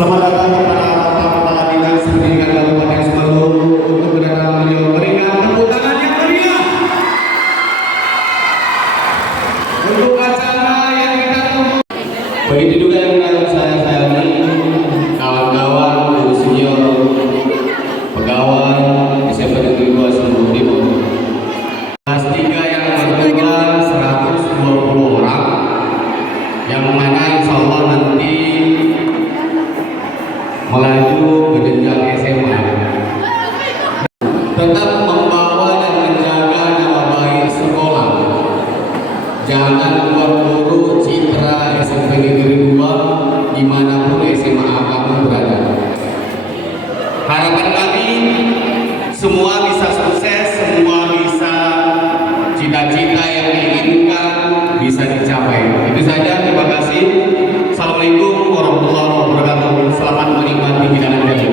Selamat datang kepada Kepala Dinas Pendidikan Kabupaten Sumeneb untuk kedatangan beliau. Berikan tepuk tangan yang meriah untuk acara yang kita tunggu. Begitu juga yang saya sayangi kawan-kawan guru senior, pegawai SMP Negeri 2 Sumeneb Timur. Kelas 3 yang berjumlah 120 orang, yang mana insya Allah nanti melaju ke jenjang SMA. Tetap membawa dan menjaga nama baik sekolah. Jangan buat buruk citra SMP Negeri 2 dimanapun SMA kamu berada. Harapan kami semua bisa sukses, semua bisa cita-cita yang diinginkan bisa dicapai. Itu saja, terima kasih. Assalamualaikum warahmatullahi wabarakatuh. Selamat menikmati hidangan dari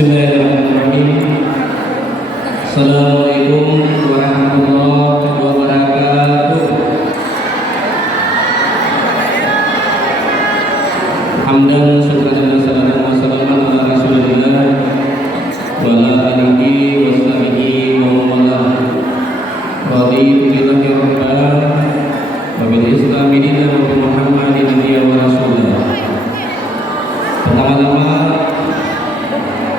Bismillahirrahmanirrahim. Assalamualaikum warahmatullahi wabarakatuh. Hamdan syukran wa salamun ala Rasulillah wa ala alihi wa sahbihi wa man raditu billahi rabban wa bil islami dinan wa bi Muhammadin nabiyyan wa rasulah. Pertama-tama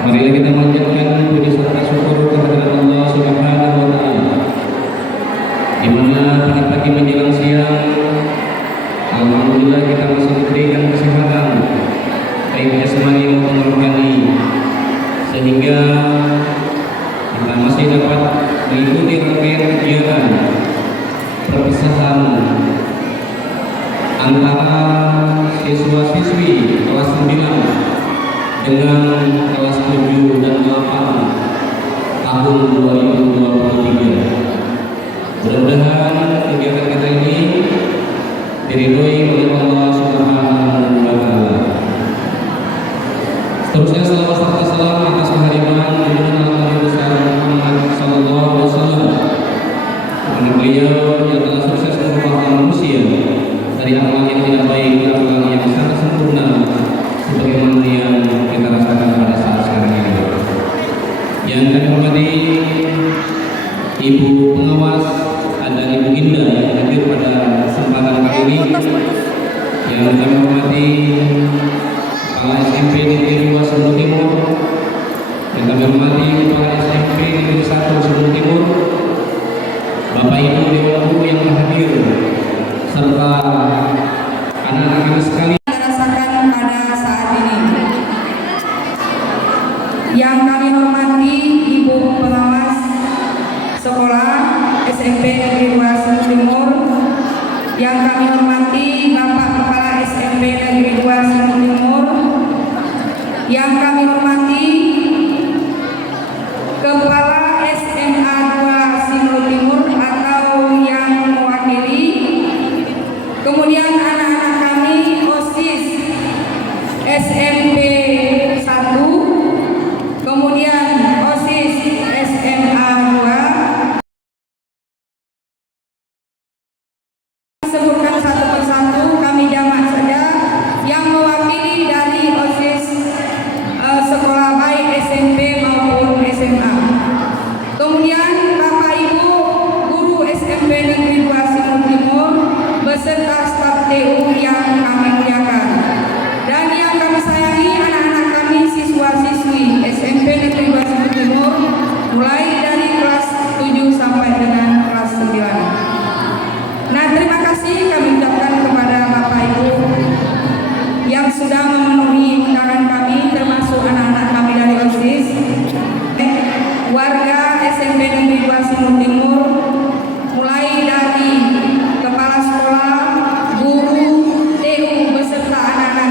marilah kita mengucapkan puji serta syukur kehadirat Allah Subhanahu wa taala. Di mana pagi-pagi menjelang siang, alhamdulillah kita masih diberikan kesehatan baik jasmani maupun rohani, sehingga kita masih dapat mengikuti rangkaian kegiatan perpisahan antara siswa-siswi kelas 9 dengan kelas 7 dan 8 tahun 2023. Mudah-mudahan kegiatan kita ini diridhoi oleh Allah Subhanahu wa taala. Seterusnya salawat serta salam atas kehadiran junjungan Nabi besar Muhammad sallallahu alaihi wasallam, karena beliau yang telah sukses mengubah manusia dari akhlak yang tidak baik ke akhlak yang sangat sempurna sebagaimana yang kita rasakan pada saat sekarang ini. Yang kami hormati Ibu Pengawas, ada Ibu Indah yang hadir pada kesempatan kali ini. Yang kami hormati Kepala SMP Negeri 2 Sumeneb Timur, yang kami hormati Kepala SMP Negeri 1 Sumeneb Timur, Bapak Ibu Dewa Guru yang hadir, serta anak-anak sekalian. Yang kami hormati Ibu Pengawas Sekolah SMP Negeri 2 Sumeneb Timur, yang kami hormati Bapak Kepala SMP Negeri 2 Sumeneb Timur, yang kami hormati Kepala SMA 2 Sumeneb Timur atau yang mewakili, kemudian anak-anak kami OSIS SMP 1, kemudian OSIS SMA 2. Sebutkan satu persatu, kami jamak saja. Yang mewakili dari OSIS sekolah baik SMP maupun SMA. Kemudian Bapak Ibu guru SMP Negeri 2 Sumeneb Timur beserta staf TU yang kami muliakan. Dan yang kami sayangi anak-anak kami siswa-siswi SMP Negeri 2 Sumeneb Timur, mulai dari kelas 7 sampai dengan kelas 9. Nah, terima kasih kami ucapkan kepada Bapak Ibu yang sudah memenuhi undangan kami, termasuk anak-anak kami dari OSIS, warga SMP Negeri 2 Sumeneb Timur, mulai dari kepala sekolah, guru, TU beserta anak-anak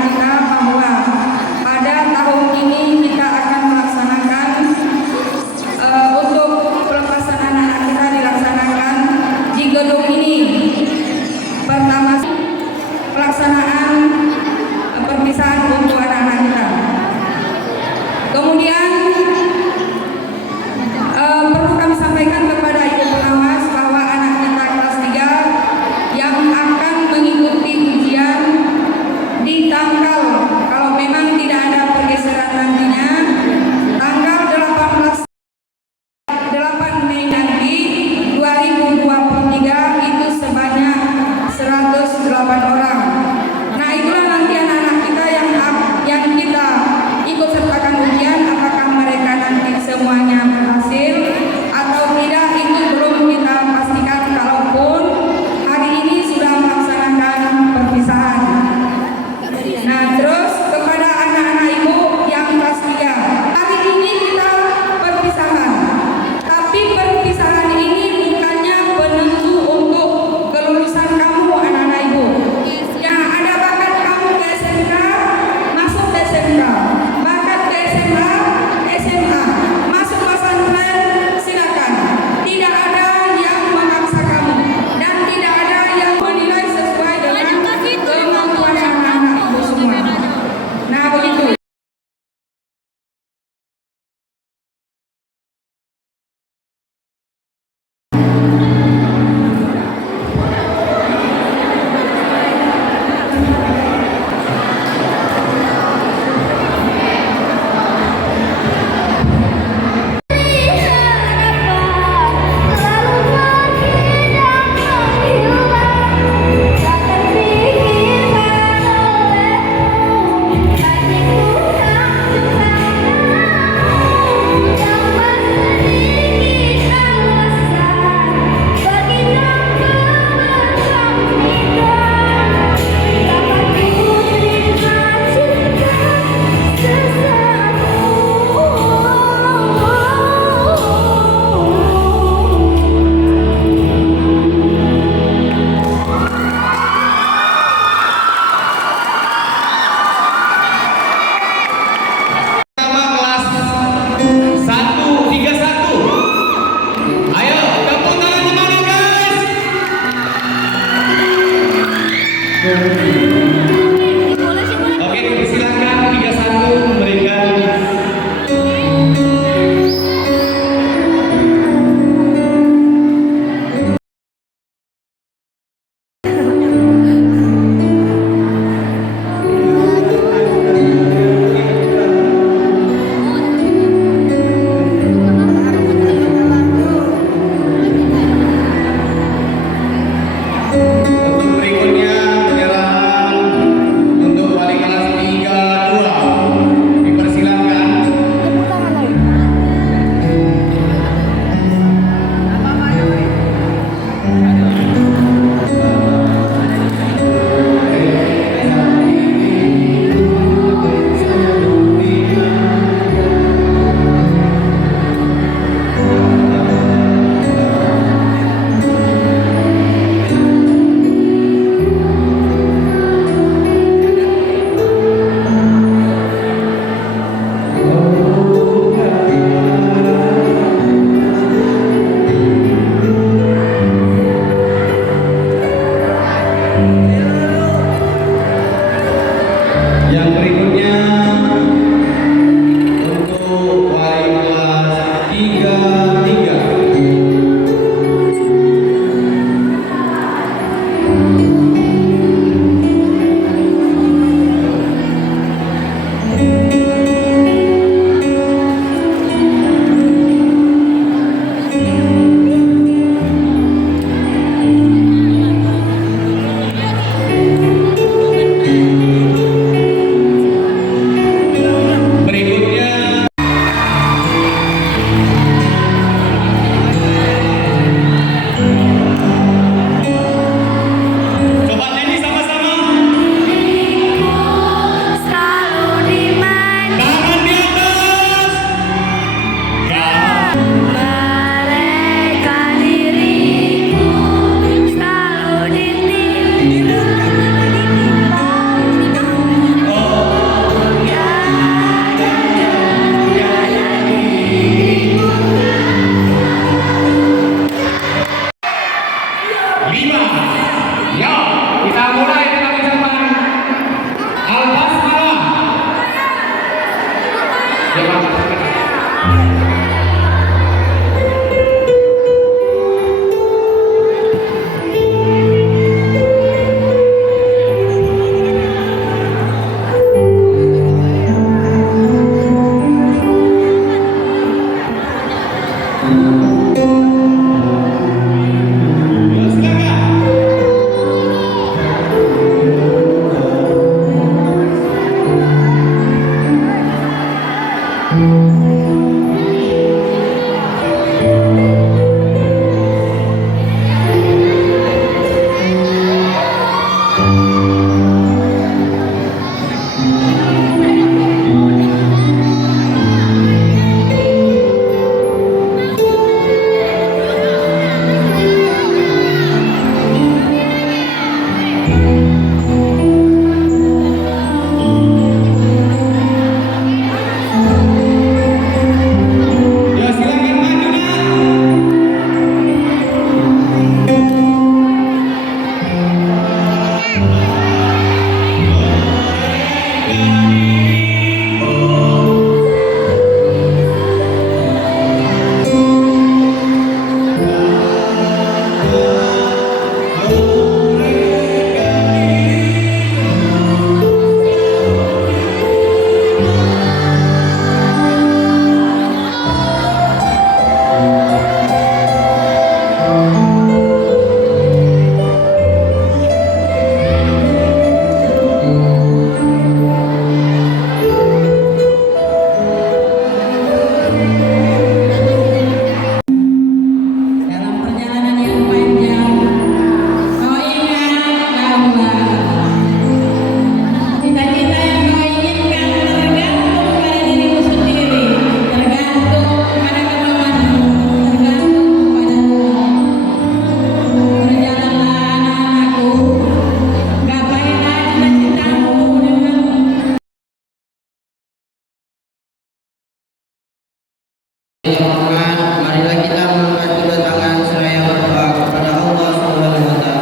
Marilah kita mengangkat kedua tangan seraya berdoa kepada Allah Subhanahu wa taala.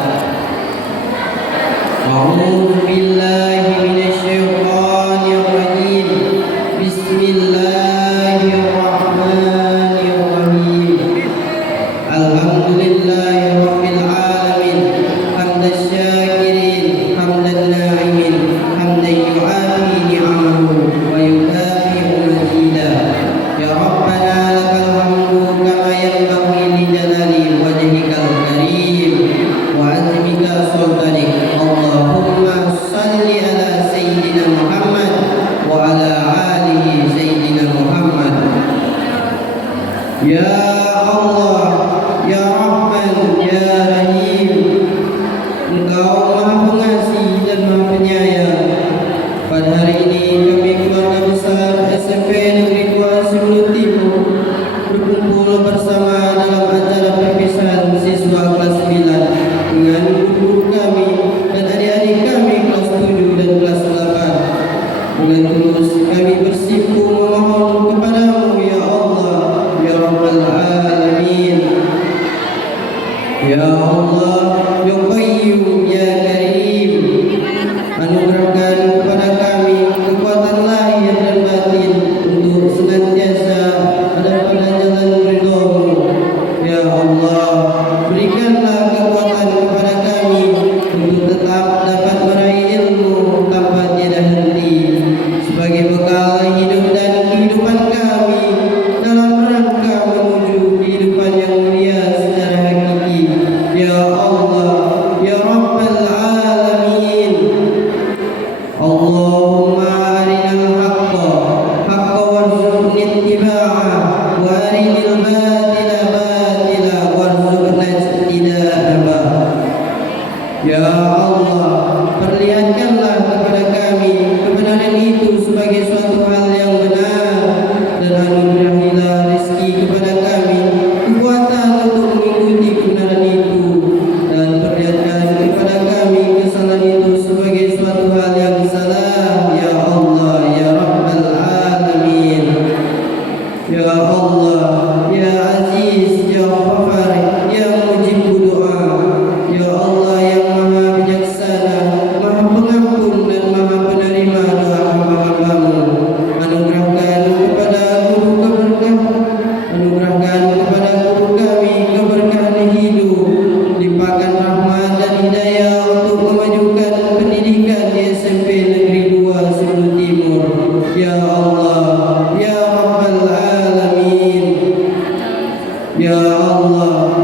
A'udzu billahi minasyaitonir rajim. Bismillahirrahmanirrahim. Alhamdulillahirabbil alamin. Hamdasy syakirin, hamdan na'imin, hamdan yu'afi ni'amahu wa yukafi'u mazidah. Ya Rabbana lakal hamdu kama yanbaghi li jalali wajhikal karim wa 'azmika sultanik. Allahumma salli ala sayyidina Muhammad wa ala alihi sayyidina Muhammad. Ya Allah, ya Rahman, ya Rahim, Engkau Maha Pengasih dan Maha Penyayang. Pada hari ini kami keluarga besar SMP Negeri 2 Simulu Timur berkumpul bersama dalam acara perpisahan siswa kelas 9 dengan guru kami dan adik-adik kami kelas 7 dan kelas 8. Dengan tulus kami bersimpu memohon kepadamu ya Allah, ya Rabbal Alamin. Ya Allah, ya Qayyum, ya Karim, anugerahkan kepada kami kekuatan lahir dan batin untuk senantiasa ada pada jalan ridho-Mu. Ya Allah, berikanlah kekuatan kepada kami untuk tetap dapat meraih ilmu tanpa tiada henti sebagai bekal hidup dan kehidupan kami dalam rangka menuju kehidupan yang mulia secara hakiki. Ya Ya Allah,